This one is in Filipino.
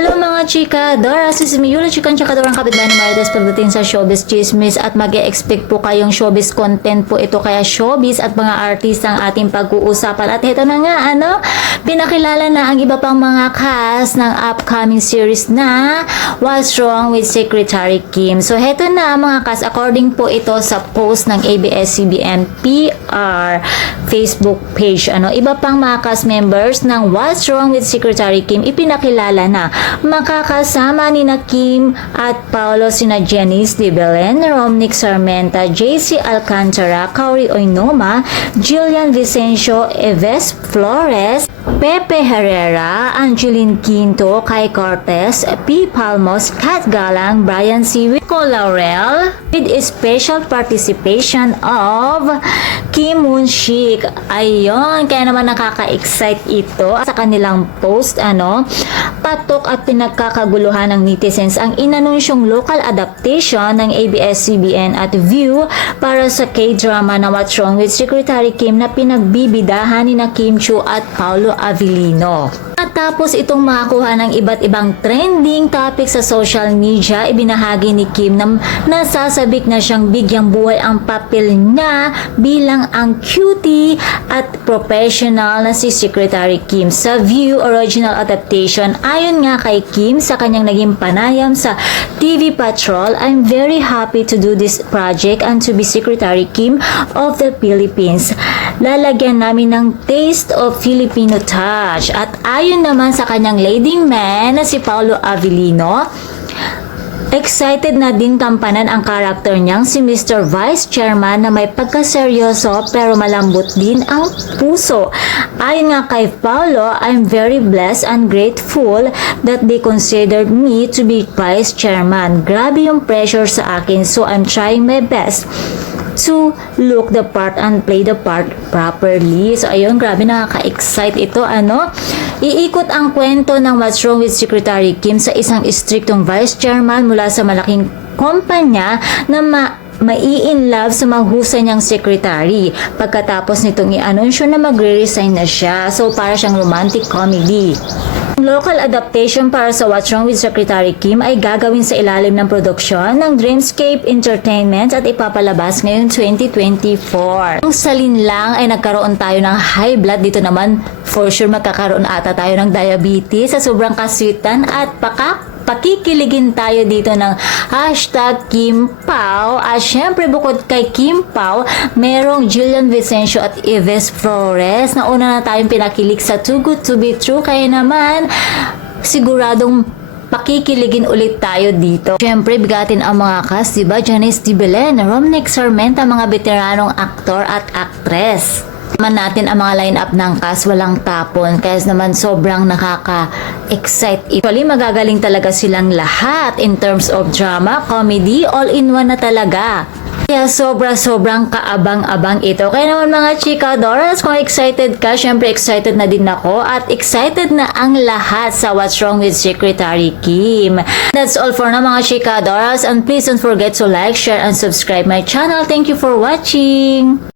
Hello mga chika, Dora, si Miyula Chikan tsaka Dorang kapitbahay ni Marites pagdating sa showbiz chismis at mag-e-expect po kayong showbiz content po ito, kaya showbiz at mga artist ang ating pag-uusapan. At ito na nga, pinakilala na ang iba pang mga cast ng upcoming series na What's Wrong with Secretary Kim. So heto na ang mga cast according po ito sa post ng ABS-CBN PR Facebook page. Iba pang mga cast members ng What's Wrong with Secretary Kim ipinakilala na. Makakasama ni na Kim at Paolo sina Janice de Belen, Romnick Sarmenta, JC Alcantara, Kauri Oinoma, Jillian Vicencio, Eves Flores, Pepe Herrera, Angeline Quinto, Kai Cortez, P. Palmos, Kat Galang, Brian C. Rico Laurel, with a special participation of Kim Moon Shik. Ayun, kaya naman nakaka-excite ito sa kanilang post, patok at pinagkakaguluhan ng netizens ang inanunsyong local adaptation ng ABS-CBN at View para sa K-drama na What's Wrong with Secretary Kim na pinagbibidahan ni na Kim Chiu at Paolo Avellino. At tapos itong makakuha ng iba't ibang trending topic sa social media, ibinahagi ni Kim na nasasabik na siyang bigyang buhay ang papel niya bilang ang cutie at professional na si Secretary Kim. Sa View original adaptation, ayon nga kay Kim sa kanyang naging panayam sa TV Patrol, I'm very happy to do this project and to be Secretary Kim of the Philippines. Lalagyan namin ng taste of Filipino touch. At ayon naman sa kanyang leading man na si Paolo Avellino, excited na din kampanan ang karakter niyang si Mr. Vice Chairman na may pagkaseryoso pero malambot din ang puso. Ayon nga kay Paolo, I'm very blessed and grateful that they considered me to be Vice Chairman. Grabe yung pressure sa akin, so I'm trying my best to look the part and play the part properly. So ayun, grabe, nakaka-excite ito. Iikot ang kwento ng What's Wrong with Secretary Kim sa isang striktong vice chairman mula sa malaking kumpanya na mai-in love sa mahusay niyang secretary. Pagkatapos nitong i-anunsyo na magre-resign na siya. So para siyang romantic comedy. Local adaptation para sa What's Wrong with Secretary Kim ay gagawin sa ilalim ng produksyon ng Dreamscape Entertainment at ipapalabas ngayong 2024. Kung salin lang ay nagkaroon tayo ng high blood, dito naman for sure magkakaroon ata tayo ng diabetes sa sobrang kaswitan at pakikiligin tayo dito ng #Kim Pao. At syempre bukod kay Kim Pao, merong Jillian Vicencio at Eves Flores na una na tayong pinakilig sa Too Good to Be True, kaya naman siguradong pakikiligin ulit tayo dito. Syempre bigatin ang mga cast, diba? Janice de Belen, Romnick Sarmenta, mga veteranong aktor at aktres. Naman natin ang mga line-up ng cast, walang tapon, kaya naman sobrang nakaka-excite. Actually, magagaling talaga silang lahat in terms of drama, comedy, all-in-one na talaga. Kaya sobrang kaabang-abang ito. Kaya naman mga chika Doras, kung excited ka, syempre excited na din ako at excited na ang lahat sa What's Wrong with Secretary Kim. That's all for now mga chika Doras, and please don't forget to like, share, and subscribe my channel. Thank you for watching!